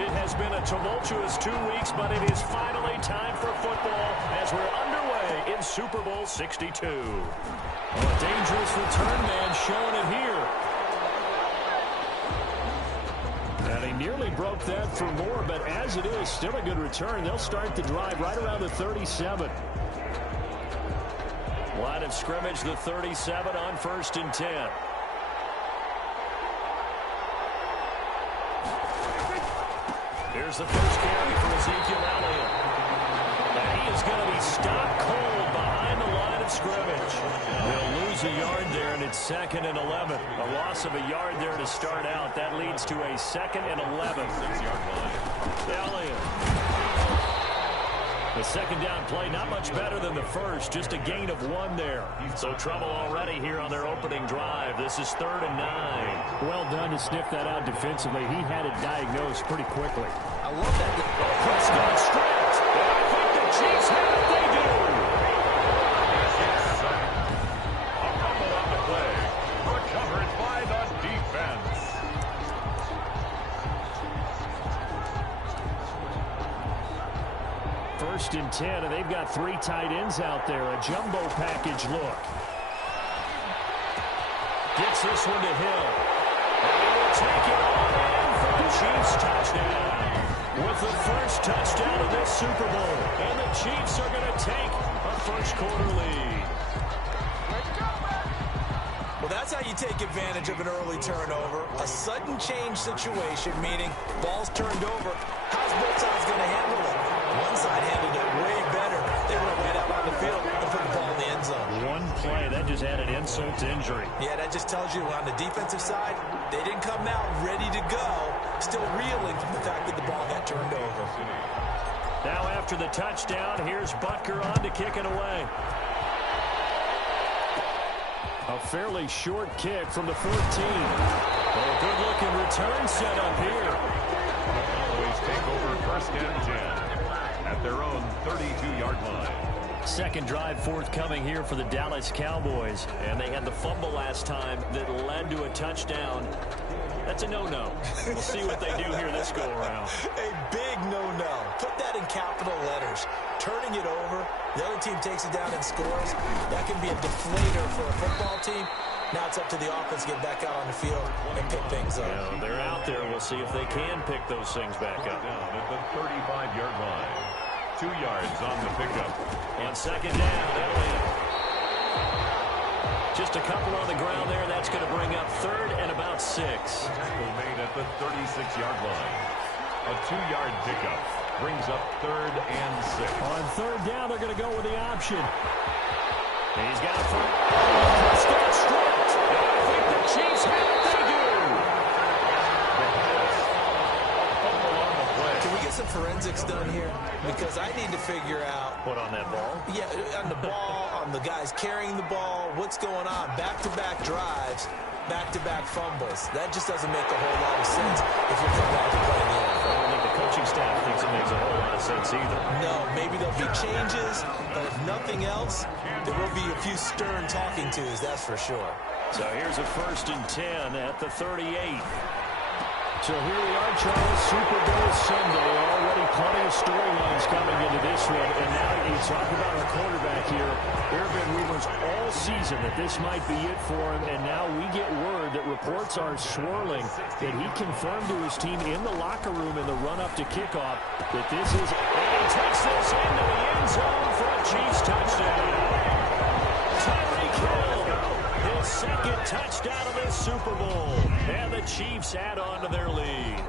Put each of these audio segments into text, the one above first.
It has been a tumultuous 2 weeks, but it is finally time for football as we're underway in Super Bowl 62. A dangerous return man showing it here. And he nearly broke that for more, but as it is, still a good return. They'll start the drive right around the 37. Line of scrimmage, the 37 on 1st and 10. Here's the first carry for Ezekiel Elliott. And he is going to be stopped cold behind the line of scrimmage. They'll lose a yard there, and it's 2nd and 11. A loss of a yard there to start out. That leads to a 2nd and 11. 6-yard line. Elliott. The second down play, not much better than the first, just a gain of 1 there. So trouble already here on their opening drive. This is 3rd and 9. Well done to sniff that out defensively. He had it diagnosed pretty quickly. I love that. Prescott stripped. And I think the Chiefs have it. They do. A fumble on the play. Recovered by the defense. First and 10, and they've got 3 tight ends out there. A jumbo package look. Gets this one to Hill. And he will take it all in for the Chiefs touchdown. With the first touchdown of this Super Bowl. And the Chiefs are going to take a first-quarter lead. Well, that's how you take advantage of an early turnover. A sudden change situation, meaning ball's turned over. How's both sides going to handle it? One side handled it way better. They went right out on the field and put the ball in the end zone. One play, that just added insult to injury. Yeah, that just tells you on the defensive side, they didn't come out ready to go, still reeling from the fact that the ball got turned over. Now after the touchdown, here's Butker on to kick it away. A fairly short kick from the 14. Oh, good-looking return set up here. Always take over 1st and 10 at their own 32-yard line. Second drive forthcoming here for the Dallas Cowboys. And they had the fumble last time that led to a touchdown. That's a no-no. We'll see what they do here this go-around. A big no-no. Put that in capital letters. Turning it over, the other team takes it down and scores. That can be a deflator for a football team. Now it's up to the offense to get back out on the field and pick things up. Yeah, they're out there. We'll see if they can pick those things back up. Down at the 35-yard line. 2 yards on the pickup. On second down, Elliott. Just a couple on the ground there. That's going to bring up 3rd and about 6. Tackle made at the 36-yard line. A 2-yard pickup brings up 3rd and 6. On 3rd down, they're going to go with the option. He's got a front. Prescott stripped. And I think the Chiefs have it. They do. Can we get some forensics done here? Because I need to figure out What on that ball? Yeah, on the ball, on the guys carrying the ball, what's going on? Back-to-back drives, back-to-back fumbles. That just doesn't make a whole lot of sense if you're coming out to play in the NFL. I don't think the coaching staff thinks it makes a whole lot of sense either. No, maybe there'll be changes, but if nothing else, there will be a few stern talking tos, that's for sure. So here's a 1st and 10 at the 38. So here we are, Charles, Super Bowl Sunday. Already plenty of storylines coming into this one. And now you talk about our quarterback here. There have been rumors all season that this might be it for him. And now we get word that reports are swirling that he confirmed to his team in the locker room in the run-up to kickoff that this is... And he takes this into the end zone for a Chiefs touchdown. Tyreek Hill, his 2nd touchdown of this Super Bowl. And the Chiefs add on to their lead.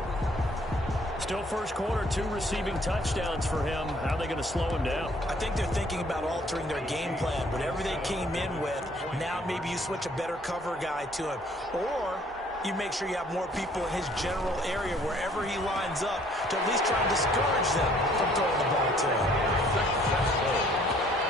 Still first quarter, 2 receiving touchdowns for him. How are they going to slow him down? I think they're thinking about altering their game plan. Whatever they came in with, now maybe you switch a better cover guy to him. Or you make sure you have more people in his general area wherever he lines up to at least try and discourage them from throwing the ball to him.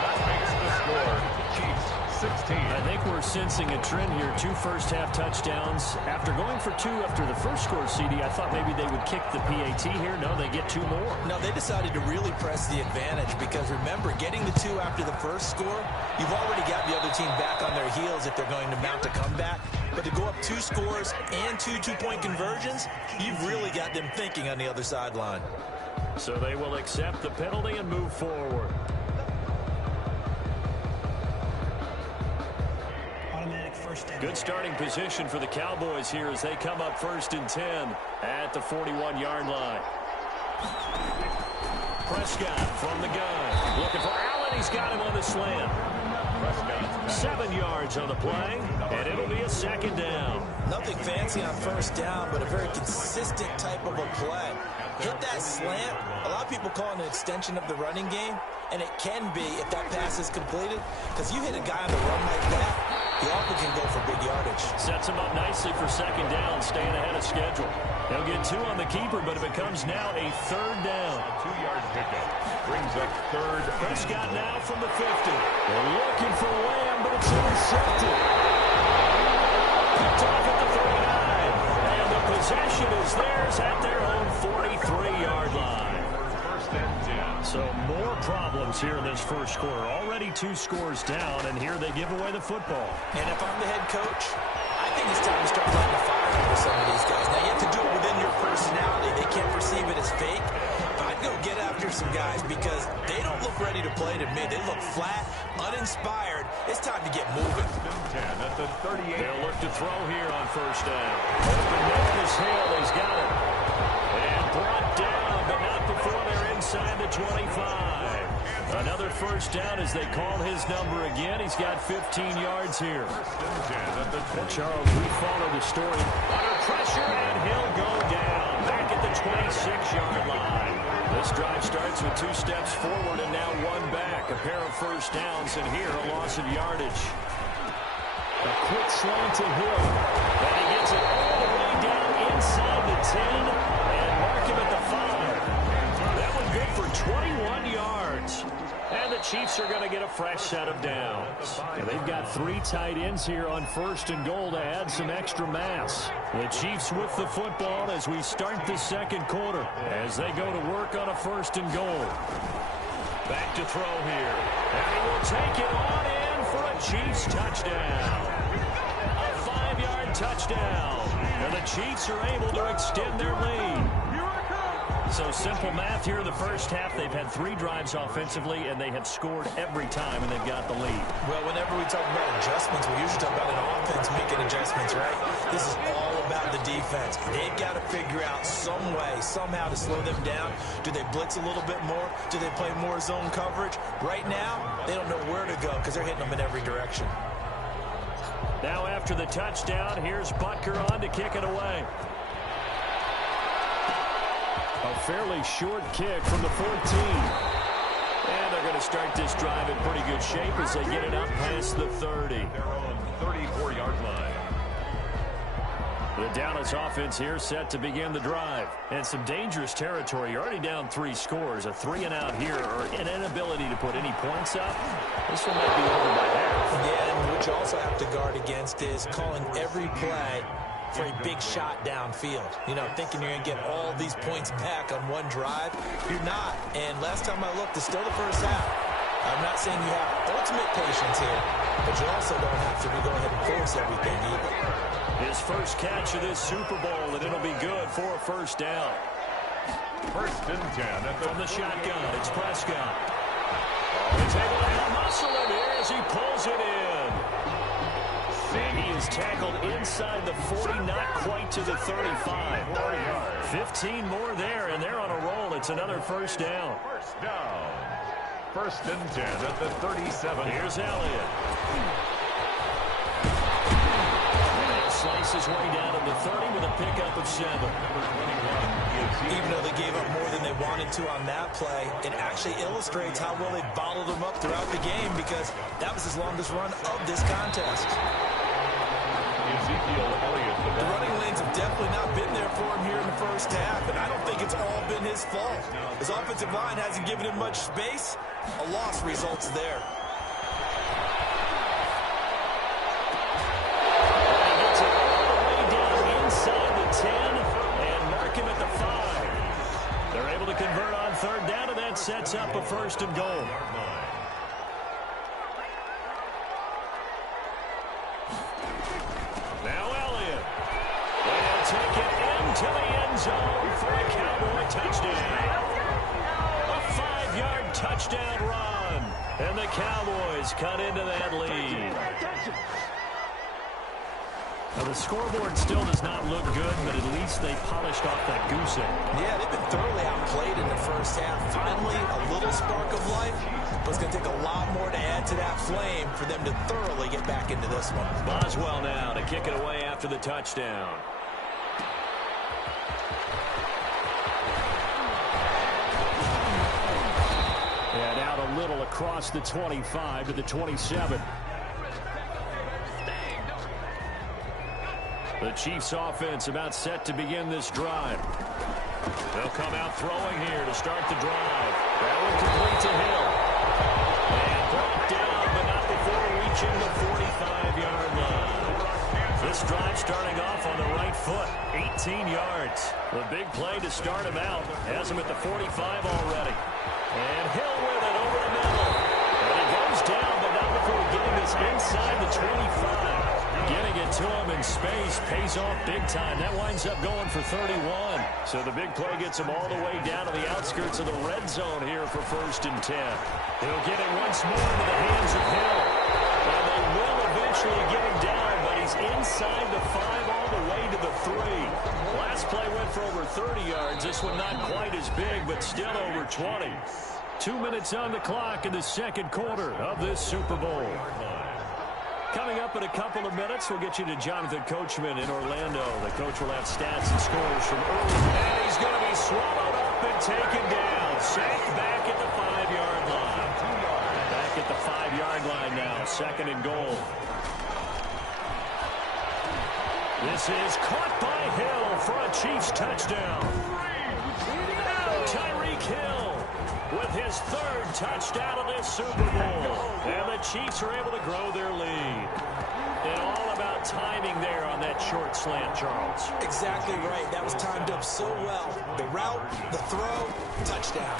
That makes the score Chiefs 16. I think we're sensing a trend here. 2 first-half touchdowns. After going for 2 after the first score, CD, I thought maybe they would kick the PAT here. No, they get 2 more. No, they decided to really press the advantage because, remember, getting the 2 after the first score, you've already got the other team back on their heels if they're going to mount a comeback. But to go up 2 scores and 2 two-point conversions, you've really got them thinking on the other sideline. So they will accept the penalty and move forward. Good starting position for the Cowboys here as they come up 1st and 10 at the 41-yard line. Prescott from the gun. Looking for Allen. He's got him on the slant. 7 yards on the play, and it'll be a 2nd down. Nothing fancy on 1st down, but a very consistent type of a play. Hit that slant. A lot of people call it an extension of the running game, and it can be if that pass is completed, because you hit a guy on the run like that, he often can go for big yardage. Sets him up nicely for 2nd down, staying ahead of schedule. They'll get 2 on the keeper, but it becomes now a 3rd down. A 2-yard pickup brings up 3rd. Prescott now from the 50. They're looking for Lamb, but it's intercepted. Picked off at the 39. And the possession is theirs at their own 43-yard line. 1st and 10. So more problems here in this 1st quarter. Already 2 scores down, and here they give away the football. And if I'm the head coach, I think it's time to start lighting a fire under some of these guys. Now, you have to do it within your personality. They can't perceive it as fake. But I'd go get after some guys because they don't look ready to play to me. They look flat, uninspired. It's time to get moving. 10 at the 38. They'll look to throw here on 1st down. Open man is Hill. He's got it. And brought down, but not before they're inside the 25. Another 1st down as they call his number again. He's got 15 yards here. And Charles, we follow the story. Under pressure, and he'll go down. Back at the 26-yard line. This drive starts with 2 steps forward and now 1 back. A pair of 1st downs, and here a loss of yardage. A quick slant to Hill. And he gets it all the way down inside the 10 and mark him at the 5. That one good for 21 yards. And the Chiefs are going to get a fresh set of downs. And they've got 3 tight ends here on 1st and goal to add some extra mass. The Chiefs with the football as we start the 2nd quarter as they go to work on a 1st and goal. Back to throw here. And he will take it on in for a Chiefs touchdown. A 5-yard touchdown. And the Chiefs are able to extend their lead. So simple math here in the 1st half. They've had 3 drives offensively, and they have scored every time, and they've got the lead. Well, whenever we talk about adjustments, we usually talk about an offense making adjustments, right? This is all about the defense. They've got to figure out some way, somehow to slow them down. Do they blitz a little bit more? Do they play more zone coverage? Right now, they don't know where to go because they're hitting them in every direction. Now after the touchdown, here's Butker on to kick it away. A fairly short kick from the 14. And they're going to start this drive in pretty good shape as they get it up past the 30. Their own 34-yard line. The Dallas offense here set to begin the drive. And some dangerous territory. You're already down 3 scores. A 3-and-out here or an inability to put any points up. This one might be over by half. Yeah, and what you also have to guard against is calling every play for a big shot downfield. You know, thinking you're going to get all these points back on one drive. You're not. And last time I looked, it's still the 1st half. I'm not saying you have ultimate patience here, but you also don't have to go ahead and force everything either. His first catch of this Super Bowl, and it'll be good for a 1st down. 1st and 10. From the shotgun, it's Prescott. He's able to muscle him here as he pulls it in. And he is tackled inside the 40, not quite to the 35. 15 more there, and they're on a roll. It's another 1st down. 1st down. 1st and 10 at the 37. Here's Elliott. Slices way down to the 30 with a pickup of 7. Even though they gave up more than they wanted to on that play, it actually illustrates how well they bottled them up throughout the game because that was his longest run of this contest. Ezekiel Elliott. The running lanes have definitely not been there for him here in the 1st half, and I don't think it's all been his fault. His offensive line hasn't given him much space. A loss results there. Convert on 3rd down, and that sets up a 1st and goal. Now Cowboys cut into that lead. Now, the scoreboard still does not look good, but at least they polished off that goose egg. Yeah, they've been thoroughly outplayed in the first half. Finally, a little spark of life, but it's going to take a lot more to add to that flame for them to thoroughly get back into this one. Boswell now to kick it away after the touchdown. And out a little across the 25 to the 27. The Chiefs offense about set to begin this drive. They'll come out throwing here to start the drive. That one complete to Hill. And brought down, but not before reaching the 45-yard line. This drive starting off on the right foot, 18 yards. The big play to start him out. Has him at the 45 already. And Hill with it over the middle. And he goes down, but not before getting this inside the 25. Getting it to him in space pays off big time. That winds up going for 31. So the big play gets him all the way down to the outskirts of the red zone here for 1st and 10. He'll get it once more into the hands of Hill. And they will eventually get him down, but he's inside the 5 all the way to the 3. Last play went for over 30 yards. This one not quite as big, but still over 20. 2 minutes on the clock in the second quarter of this Super Bowl. Coming up in a couple of minutes, we'll get you to Jonathan Coachman in Orlando. The coach will have stats and scores from early. And he's going to be swallowed up and taken down. Sacked back at the 5-yard line. Back at the 5-yard line now. 2nd and goal. This is caught by Hill for a Chiefs touchdown. Tyreek Hill with his 3rd touchdown of this Super Bowl. And the Chiefs are able to grow their lead. And all about timing there on that short slant, Charles. Exactly right. That was timed up so well. The route, the throw, touchdown.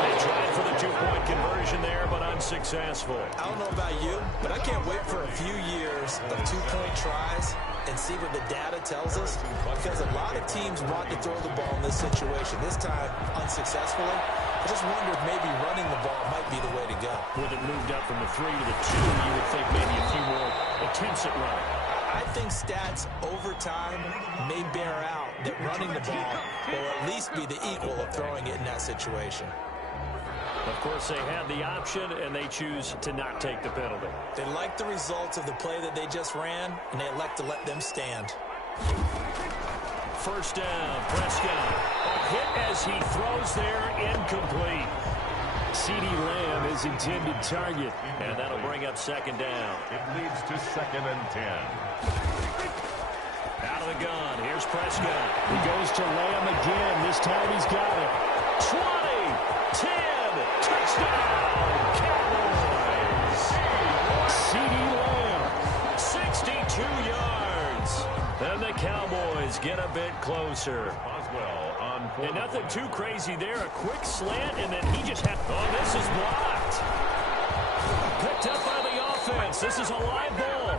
They tried for the 2-point conversion there, but unsuccessful. I don't know about you, but I can't wait for a few years of 2-point tries and see what the data tells us, because a lot of teams want to throw the ball in this situation. This time, unsuccessfully. I just wonder if maybe running the ball might be the way to go. With it moved up from the 3 to the 2, you would think maybe a few more attempts at running. I think stats over time may bear out that running the ball will at least be the equal of throwing it in that situation. Of course, they had the option, and they choose to not take the penalty. They like the results of the play that they just ran, and they elect to let them stand. 1st down, Prescott. A hit as he throws there, incomplete. CeeDee Lamb is intended target, and that'll bring up 2nd down. It leads to 2nd and 10. Out of the gun, here's Prescott. He goes to Lamb again. This time he's got it. 20, 10, touchdown, Cowboys. CeeDee Lamb. 62 yards. And the Cowboys get a bit closer. Boswell on 4. And nothing too crazy there. A quick slant, and then he just had... Oh, this is blocked. Picked up by the offense. This is a live ball.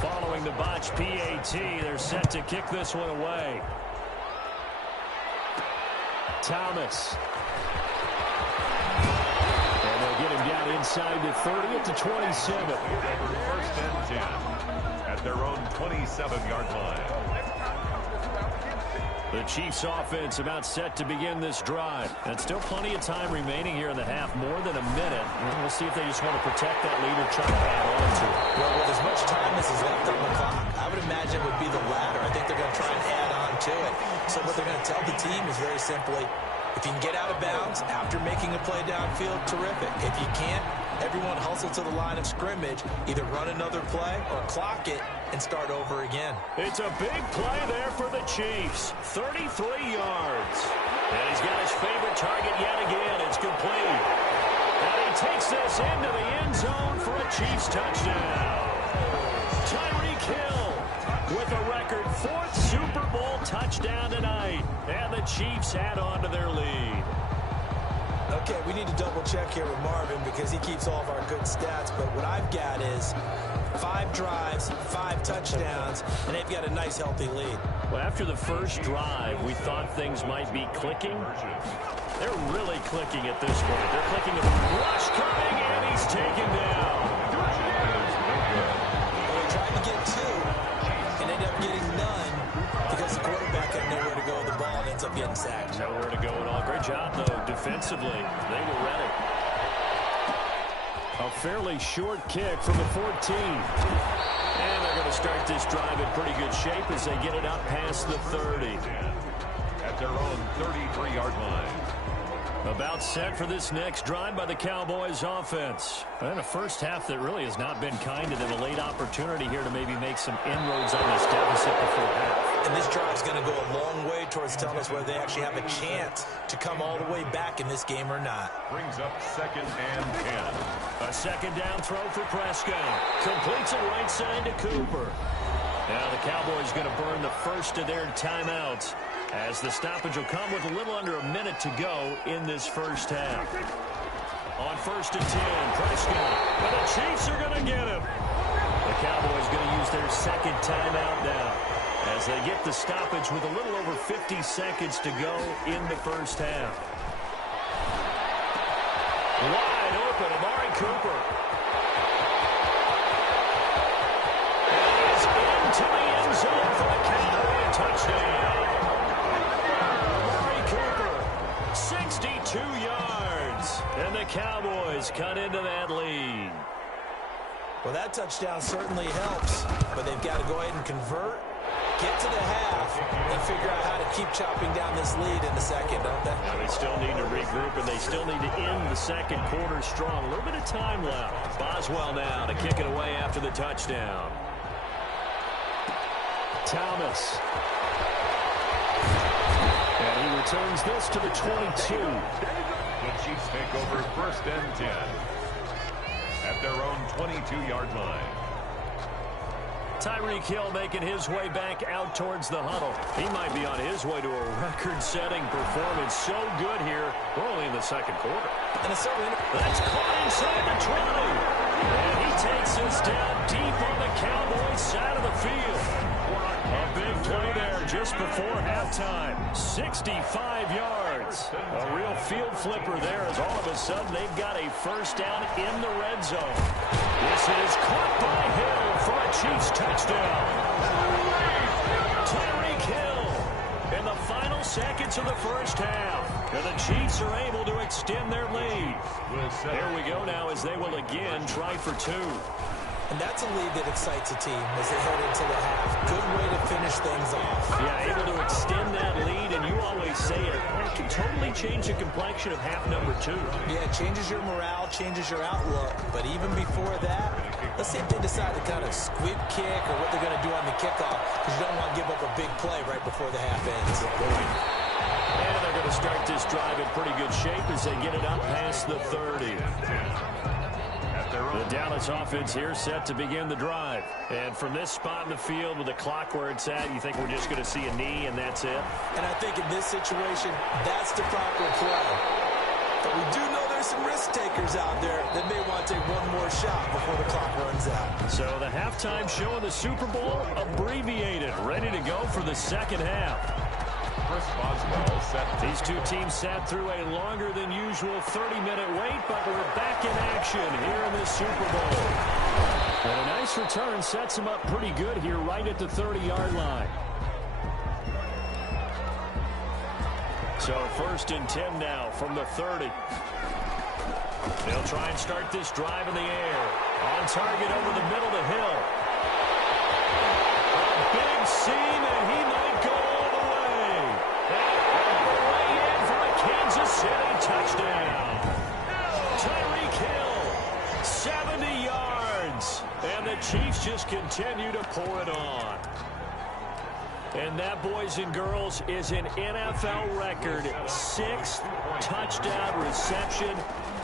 Following the botch PAT, they're set to kick this one away. Thomas. And they'll get him down inside the 30 at the 27. 1st and 10 at their own 27-yard line. The Chiefs offense about set to begin this drive. And still plenty of time remaining here in the half, more than a minute. We'll see if they just want to protect that lead or try to add on to it. Well, with as much time as is left on the clock, I would imagine it would be the latter. I think they're going to try and add on to it. So what they're going to tell the team is very simply, if you can get out of bounds after making a play downfield, terrific. If you can't, everyone hustle to the line of scrimmage, either run another play or clock it and start over again. It's a big play there for the Chiefs. 33 yards. And he's got his favorite target yet again. It's complete. And he takes this into the end zone for a Chiefs touchdown. Tyreek Hill with a record 4th Super Bowl touchdown tonight. And the Chiefs add on to their lead. Okay, we need to double check here with Marvin because he keeps all of our good stats. But what I've got is 5 drives, 5 touchdowns, and they've got a nice, healthy lead. Well, after the first drive, we thought things might be clicking. They're really clicking at this point. They're clicking a rush coming, and he's taken down. They tried to get 2 and ended up getting none because the quarterback had nowhere to go with the ball and ends up getting sacked. Nowhere to go at all. Great job, though, defensively. They were ready. A fairly short kick from the 14. And they're going to start this drive in pretty good shape as they get it out past the 30. At their own 33-yard line. About set for this next drive by the Cowboys offense. And a first half that really has not been kind to them. A late opportunity here to maybe make some inroads on this deficit before half. And this drive's going to go a long way towards telling us whether they actually have a chance to come all the way back in this game or not. Brings up 2nd and 10. A second down throw for Prescott. Completes it right side to Cooper. Now the Cowboys going to burn the first of their timeouts, as the stoppage will come with a little under a minute to go in this first half. On 1st and 10, Prescott. But the Chiefs are going to get him. The Cowboys going to use their second timeout now, as they get the stoppage with a little over 50 seconds to go in the first half. Wide open, Amari Cooper. And he's into the end zone for the Cowboy touchdown. Amari Cooper, 62 yards. And the Cowboys cut into that lead. Well, that touchdown certainly helps, but they've got to go ahead and convert, get to the half, and figure out how to keep chopping down this lead in the second, don't they? Yeah, they still need to regroup, and they still need to end the second quarter strong. A little bit of time left. Boswell now to kick it away after the touchdown. Thomas. And he returns this to the 22. The Chiefs take over 1st and 10. At their own 22-yard line. Tyreek Hill making his way back out towards the huddle. He might be on his way to a record-setting performance. So good here. We're only in the second quarter. And it's so that's caught inside the 20. And he takes us down deep on the Cowboys side of the field. A big play there just before halftime. 65 yards. A real field flipper there, as all of a sudden they've got a first down in the red zone. This is caught by Hill for a Chiefs touchdown. Tyreek Hill in the final seconds of the first half. And the Chiefs are able to extend their lead. There we go now, as they will again try for 2. And that's a lead that excites a team as they head into the half. Good way to finish things off. Yeah, able to extend that lead, and you always say it can totally change the complexion of half number 2. Yeah, it changes your morale, changes your outlook. But even before that, let's see if they decide to kind of squib kick or what they're going to do on the kickoff, because you don't want to give up a big play right before the half ends. And they're going to start this drive in pretty good shape as they get it up past the 30. The Dallas offense here set to begin the drive. And from this spot in the field with the clock where it's at, you think we're just going to see a knee and that's it? And I think in this situation, that's the proper play. But we do know there's some risk takers out there that may want to take one more shot before the clock runs out. So the halftime show of the Super Bowl abbreviated, ready to go for the second half. Chris Boswell set. These two teams sat through a longer than usual 30-minute wait, but we're back in action here in the Super Bowl. And a nice return sets them up pretty good here right at the 30-yard line. So 1st and 10 now from the 30. They'll try and start this drive in the air. On target over the middle to Hill. A big seam, and he might go all the way. And way in for a Kansas City touchdown. Tyreek Hill, 70 yards. And the Chiefs just continue to pour it on. And that, boys and girls, is an NFL record. 6th touchdown reception.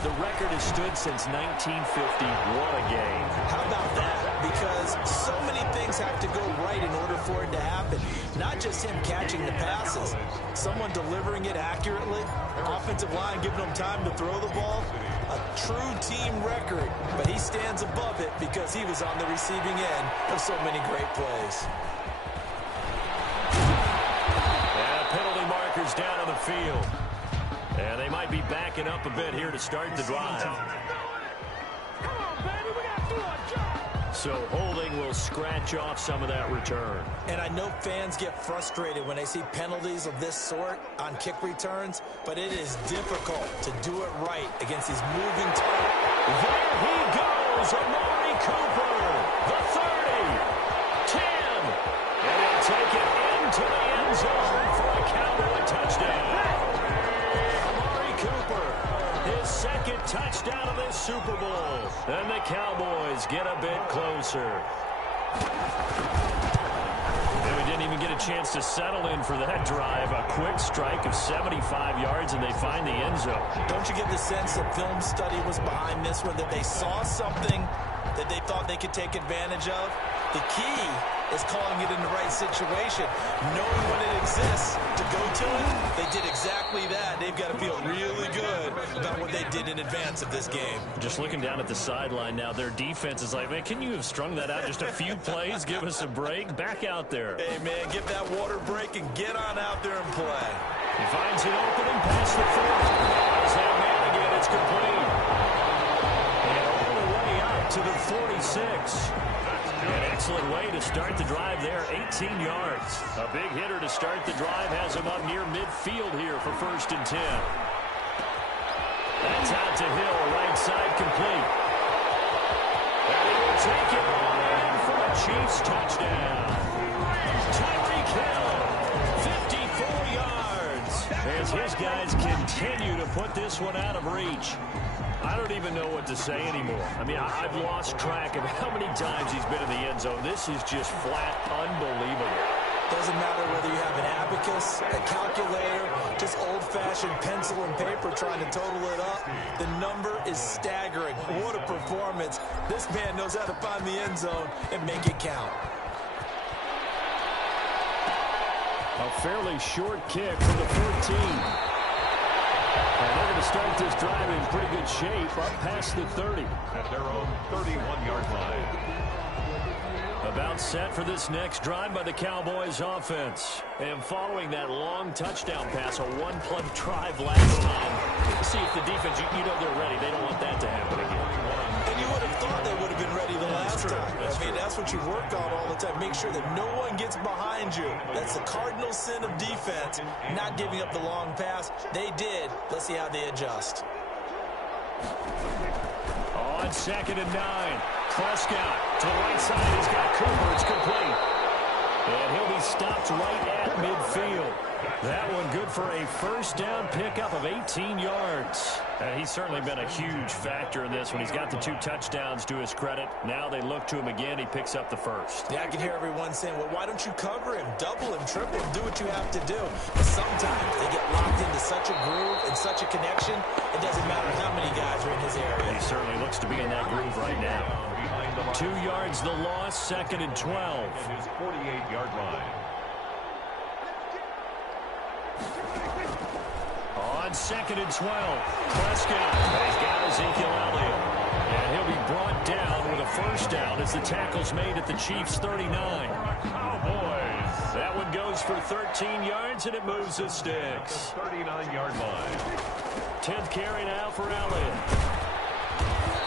The record has stood since 1950. What a game. How about that? Because so many things have to go right in order for it to happen. Not just him catching the passes. Someone delivering it accurately. Offensive line giving them time to throw the ball. A true team record, but he stands above it because he was on the receiving end of so many great plays. And penalty markers down on the field. And they might be backing up a bit here to start the drive. So holding will scratch off some of that return. And I know fans get frustrated when they see penalties of this sort on kick returns, but it is difficult to do it right against these moving targets. There he goes, Amari Cooper, the 30, 10, and he'll take it into the end zone for a Cowboy touchdown. Amari Cooper, his second touchdown of this Super Bowl. And the Cowboys get a bit closer. And we didn't even get a chance to settle in for that drive. A quick strike of 75 yards, and they find the end zone. Don't you get the sense that film study was behind this one, that they saw something that they thought they could take advantage of? The key is calling it in the right situation, knowing when it exists to go to it. They did exactly that. They've got to feel really good about what they did in advance of this game. Just looking down at the sideline now, their defense is like, man, can you have strung that out just a few plays? Give us a break. Back out there. Hey, man, give that water break and get on out there and play. He finds an opening past the 40. As that man again, it's complete. And all the way out to the 46. An excellent way to start the drive there, 18 yards. A big hitter to start the drive has him up near midfield here for 1st and 10. That's out to Hill, right side complete. And he will take it all in for a Chiefs touchdown. Tyreek Hill, 54 yards. As his guys continue to put this one out of reach. I don't even know what to say anymore. I mean, I've lost track of how many times he's been in the end zone. This is just flat unbelievable. Doesn't matter whether you have an abacus, a calculator, just old-fashioned pencil and paper trying to total it up. The number is staggering. What a performance. This man knows how to find the end zone and make it count. A fairly short kick for the 14. And they're going to start this drive in pretty good shape, up past the 30. At their own 31-yard line. About set for this next drive by the Cowboys offense. And following that long touchdown pass, a one-play drive last time. See if the defense, you know they're ready. They don't want that to happen again. And you would have thought they would have been ready the last time. That's what you work on all the time. Make sure that no one gets behind you. That's the cardinal sin of defense, not giving up the long pass. They did. Let's see how they adjust. On 2nd and 9. Prescott to the right side. He's got Cooper. It's complete. And he'll be stopped right at midfield. That one good for a first down pickup of 18 yards. He's certainly been a huge factor in this one. He's got the 2 touchdowns to his credit. Now they look to him again. He picks up the first. Yeah, I can hear everyone saying, well, why don't you cover him, double him, triple him, do what you have to do. But sometimes they get locked into such a groove and such a connection, it doesn't matter how many guys are in his area. He certainly looks to be in that groove right now. 2 yards the loss, 2nd and 12. At his 48-yard line. On 2nd and 12, Prescott. He's got Ezekiel Elliott. And he'll be brought down with a first down as the tackle's made at the Chiefs' 39. Cowboys. That one goes for 13 yards, and it moves the sticks. 39-yard line. 10th carry now for Elliott.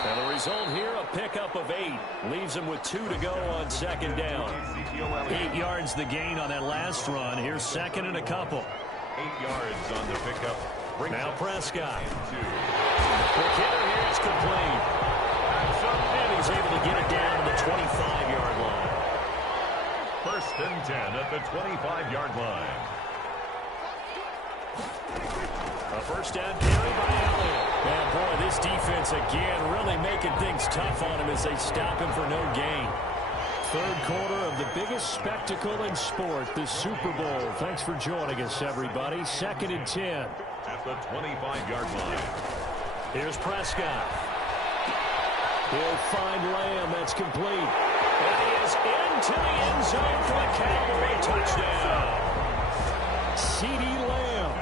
And the result here, a pickup of 8. Leaves him with 2 to go on 2nd down. 8 yards the gain on that last run. Here's 2nd and a couple. 8 yards on the pickup. Now Prescott. The hitter here is complete. And he's able to get it down to the 25-yard line. 1st and 10 at the 25-yard line. A first down carry by Elliott. And boy, this defense again really making things tough on him as they stop him for no gain. 3rd quarter of the biggest spectacle in sport, the Super Bowl. Thanks for joining us, everybody. 2nd and 10. At the 25-yard line. Here's Prescott. He'll find Lamb. That's complete. And he is into the end zone for the Cowboy touchdown. CeeDee Lamb.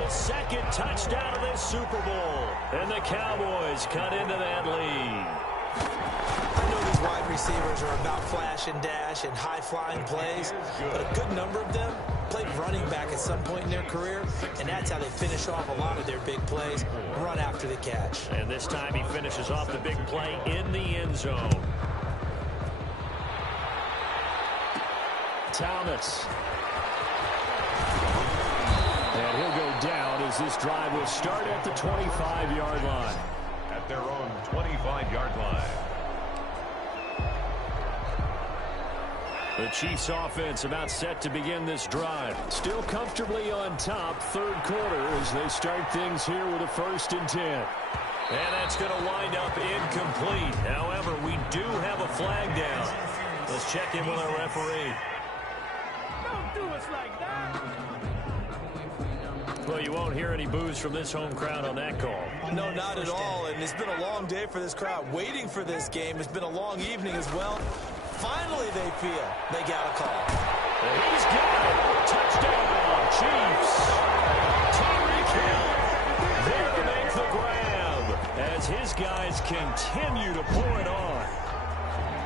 his second touchdown of this Super Bowl. And the Cowboys cut into that lead. I know these wide receivers are about flash and dash and high-flying plays, but a good number of them played running back at some point in their career, and that's how they finish off a lot of their big plays, run after the catch. And this time he finishes off the big play in the end zone. Thomas. And he'll go down as this drive will start at the 25-yard line. At their own 25-yard line. The Chiefs offense about set to begin this drive. Still comfortably on top, third quarter, as they start things here with a 1st and 10. And that's going to wind up incomplete. However, we do have a flag down. Let's check in with our referee. Don't do us like that. Well, you won't hear any boos from this home crowd on that call. No, not at all, and it's been a long day for this crowd. Waiting for this game. It's been a long evening as well. Finally, they feel they got a call. And he's got it. Touchdown, Chiefs. Tyreek Hill there to make the grab as his guys continue to pour it on.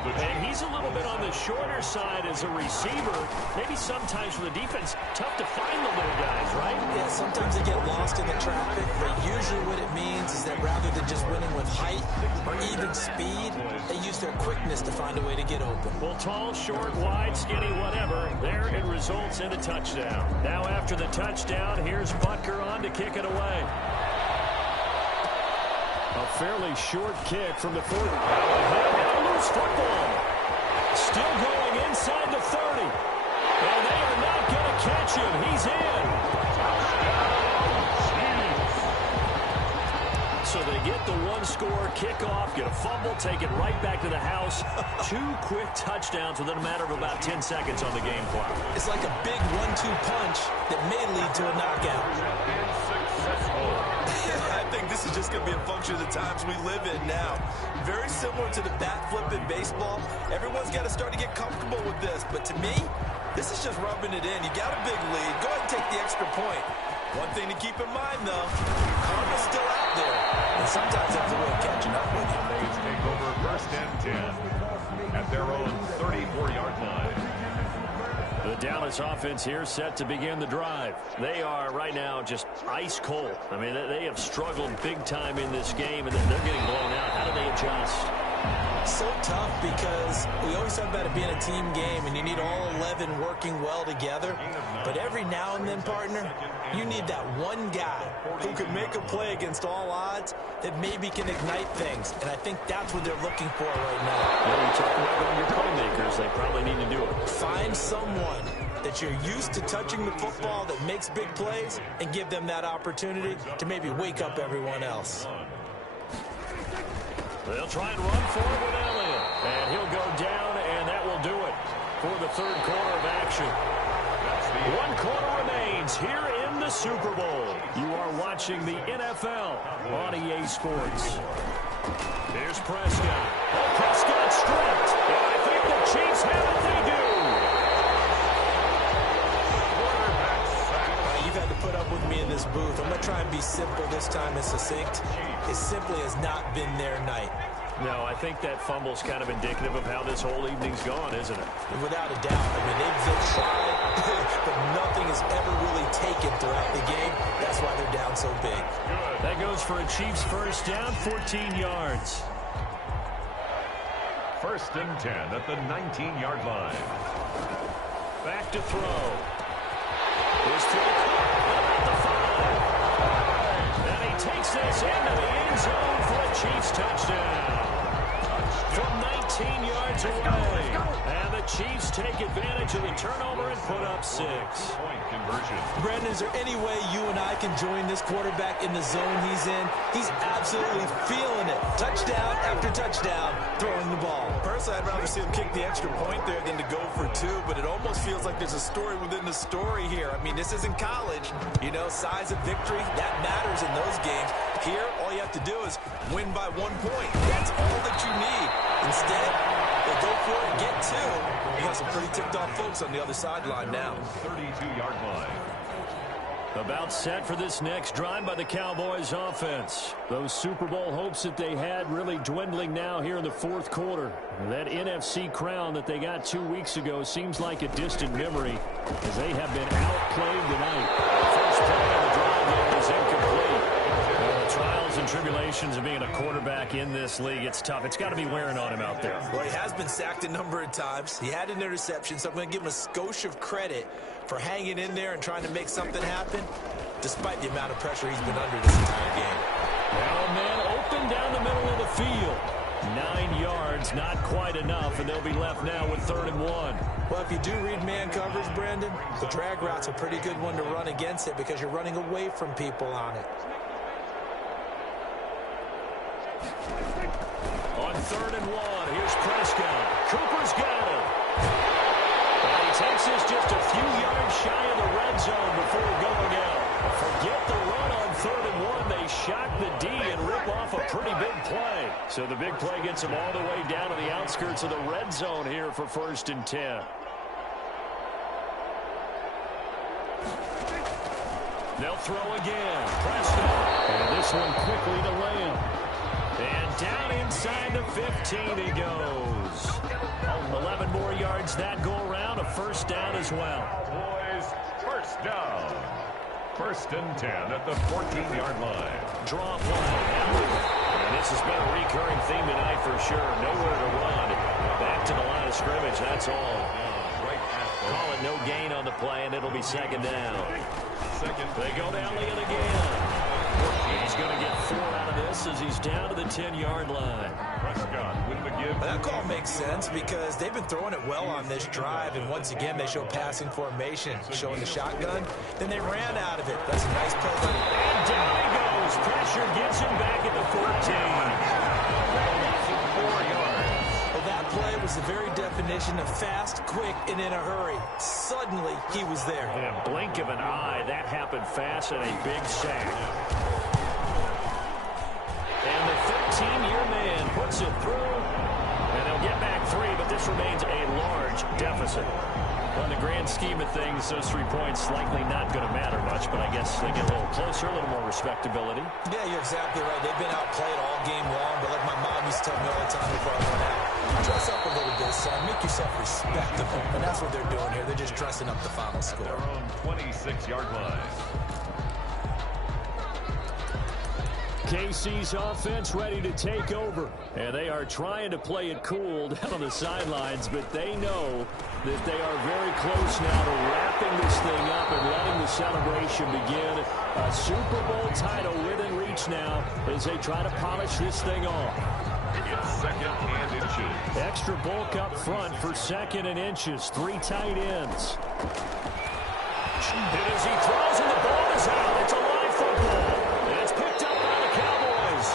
And he's a little bit on the shorter side as a receiver. Maybe sometimes for the defense, tough to find the little guys, right? Yeah, sometimes they get lost in the traffic, but usually what it means is that rather than just winning with height or even speed, they use their quickness to find a way to get open. Well, tall, short, wide, skinny, whatever, there it results in a touchdown. Now after the touchdown, here's Butker on to kick it away. A fairly short kick from the 40. Loose football. Still going inside the 30. And they are not going to catch him. He's in. So they get the one-score kickoff, get a fumble, take it right back to the house. 2 quick touchdowns within a matter of about 10 seconds on the game clock. It's like a big 1-2 punch that may lead to a knockout. I think this is just going to be a function of the times we live in now. Very similar to the bat flip in baseball. Everyone's got to start to get comfortable with this. But to me, this is just rubbing it in. You got a big lead. Go ahead and take the extra point. One thing to keep in mind, though, karma's still out there. And sometimes that's a way of catching up with you. They take over 1st and 10 at their own 34-yard line. The Dallas offense here set to begin the drive. They are right now just ice cold. I mean, they have struggled big time in this game, and they're getting blown out. How do they adjust? So tough because we always talk about it being a team game, and you need all 11 working well together. But every now and then, partner, you need that one guy who can make a play against all odds that maybe can ignite things. And I think that's what they're looking for right now. Well, you talk about going your playmakers. They probably need to do it. Find someone that you're used to touching the football that makes big plays and give them that opportunity to maybe wake up everyone else. They'll try and run for it with Elliott. And he'll go down, and that will do it for the third quarter of action. 1 quarter remains here in the Super Bowl. You are watching the NFL on EA Sports. Here's Prescott. Oh, Prescott stripped. And I think the Chiefs have it. They do. You've had to put up with me in this booth. I'm going to try and be simple this time and succinct. It simply has not been their night. No, I think that fumble's kind of indicative of how this whole evening's gone, isn't it? Without a doubt. I mean, they've tried, but nothing has ever really taken throughout the game. That's why they're down so big. That goes for a Chiefs first down, 14 yards. 1st and 10 at the 19-yard line. Back to throw. His throw about the 5. And he takes this into the end zone for a Chiefs touchdown. From 19 yards away. And the Chiefs take advantage of the turnover and put up 6. Point conversion. Brandon, is there any way you and I can join this quarterback in the zone he's in? He's absolutely feeling it. Touchdown after touchdown, throwing the ball. Personally, I'd rather see him kick the extra point there than to go for 2, but it almost feels like there's a story within the story here. I mean, this isn't college. You know, size of victory, that matters in those games. Here, all you have to do is win by 1 point. That's all that you need. Instead, they go for it and get 2. You got some pretty ticked off folks on the other sideline now. 32-yard line. About set for this next drive by the Cowboys offense. Those Super Bowl hopes that they had really dwindling now here in the fourth quarter. That NFC crown that they got 2 weeks ago seems like a distant memory as they have been outplayed tonight. First play of the drive there is incomplete. Well, the trials and tribulations of being a quarterback in this league, it's tough. It's got to be wearing on him out there. Well, he has been sacked a number of times. He had an interception, so I'm going to give him a skosh of credit for hanging in there and trying to make something happen, despite the amount of pressure he's been under this entire game. Now a man open down the middle of the field. 9 yards, not quite enough, and they'll be left now with 3rd and 1. Well, if you do read man coverage, Brandon, the drag route's a pretty good one to run against it because you're running away from people on it. On 3rd and 1, here's Prescott. Cooper's got it. And he takes this just a few yards shy of the red zone before going out. Forget the run on 3rd and 1. They shock the D and rip off a pretty big play. So the big play gets them all the way down to the outskirts of the red zone here for 1st and 10. They'll throw again. Prescott. And this one quickly to Lamb. And down inside the 15 he goes. 11 more yards that go around. A 1st down as well. Boys, 1st down. 1st and 10 at the 14-yard line. Draw play. And this has been a recurring theme tonight for sure. Nowhere to run. Back to the line of scrimmage. That's all. Call it no gain on the play, and it'll be 2nd down. They go to Elliott again. He's going to get 4 out of this as he's down to the 10-yard line. Prescott with the give. That call makes sense because they've been throwing it well on this drive, and once again they show passing formation, showing the shotgun. Then they ran out of it. That's a nice play. And down he goes. Pressure gets him back at the 14. 4 yards. Well, that play was the very definition of fast, quick, and in a hurry. Suddenly, he was there. In a blink of an eye, that happened fast and a big sack. And the 13-year man puts it through. And they'll get back 3, but this remains a large deficit. On the grand scheme of things, those 3 points likely not going to matter much, but I guess they get a little closer, a little more respectability. Yeah, you're exactly right. They've been outplayed all game long, but like my mom used to tell me all the time before I went out, dress up a little bit, son. Make yourself respectable. And that's what they're doing here. They're just dressing up the final score. Their own 26-yard line. KC's offense ready to take over. And they are trying to play it cool down on the sidelines, but they know that they are very close now to wrapping this thing up and letting the celebration begin. A Super Bowl title within reach now as they try to polish this thing off. It's 2nd and inches. Extra bulk up front for 2nd and inches. 3 tight ends. And as he throws and the ball is out, it's a live football. And it's picked up by the Cowboys.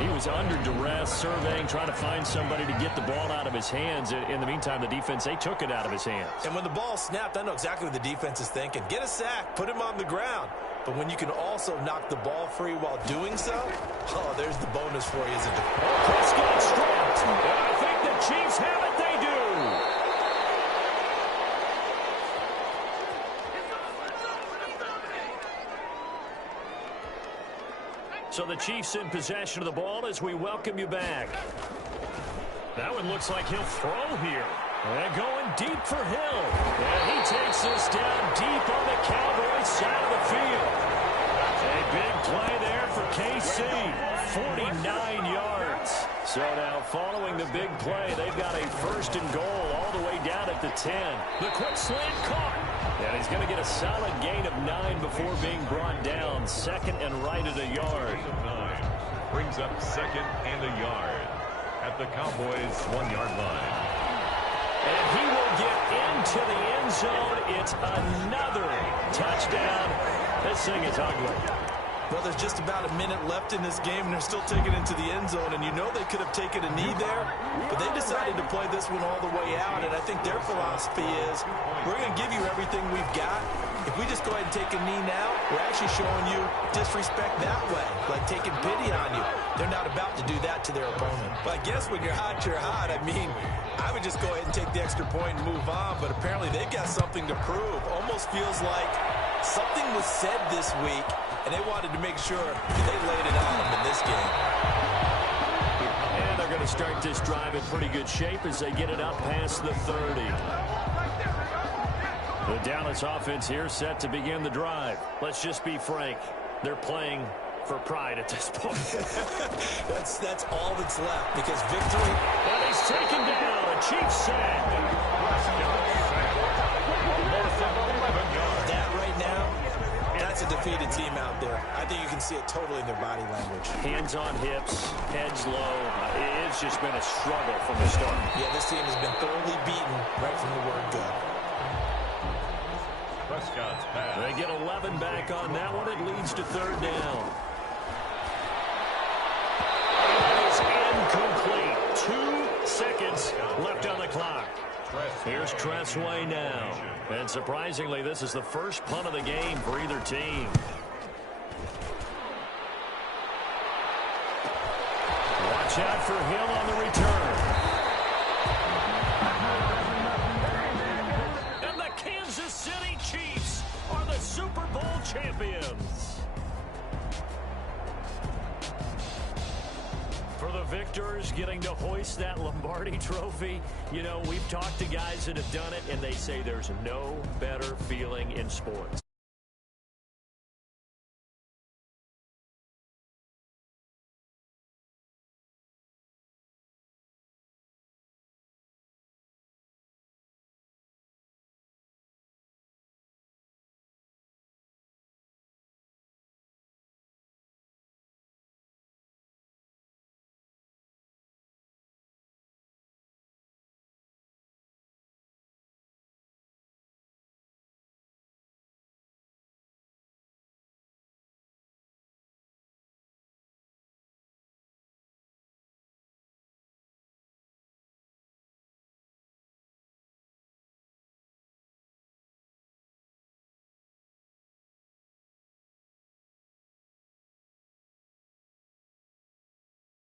He was under duress, surveying, trying to find somebody to get the ball out of his hands. In the meantime, the defense, they took it out of his hands. And when the ball snapped, I know exactly what the defense is thinking. Get a sack, put him on the ground. But when you can also knock the ball free while doing so, oh, there's the bonus for you as a defense. Prescott stripped. And I think the Chiefs have it. They do. So the Chiefs in possession of the ball as we welcome you back. That one looks like he'll throw here. And going deep for Hill. And he takes this down deep on the Cowboys side of the field. A big play there for KC. 49 yards. So now following the big play, they've got a 1st and goal all the way down at the 10. The quick slant caught. And he's going to get a solid gain of 9 before being brought down. 2nd and right at a yard. 9 brings up 2nd and a yard at the Cowboys' 1-yard line. And he will get into the end zone. It's another touchdown. This thing is ugly. Well, there's just about a minute left in this game, and they're still taking it to the end zone. And you know they could have taken a knee there, but they decided to play this one all the way out. And I think their philosophy is, we're going to give you everything we've got. If we just go ahead and take a knee now, we're actually showing you disrespect that way, like taking pity on you. They're not about to do that to their opponent. But I guess when you're hot, I mean, I would just go ahead and take the extra point and move on, but apparently they've got something to prove. Almost feels like something was said this week, and they wanted to make sure that they laid it on them in this game. And they're going to start this drive in pretty good shape as they get it up past the 30. The Dallas offense here set to begin the drive. Let's just be frank. They're playing for pride at this point. That's all that's left, because victory. And he's taken down. A Chiefs sack. That right now, that's a defeated team out there. I think you can see it totally in their body language. Hands on hips, heads low. It's just been a struggle from the start. Yeah, this team has been thoroughly beaten right from the word go. Prescott's pass. They get 11 back on that one. It leads to third down. It is incomplete. 2 seconds left on the clock. Here's Tressway now. And surprisingly, this is the first punt of the game for either team. Watch out for Hill on the return. And the Kansas City Chiefs are the Super Bowl champions. For the victors, getting to hoist that Lombardi trophy, you know, we've talked to guys that have done it, and they say there's no better feeling in sports.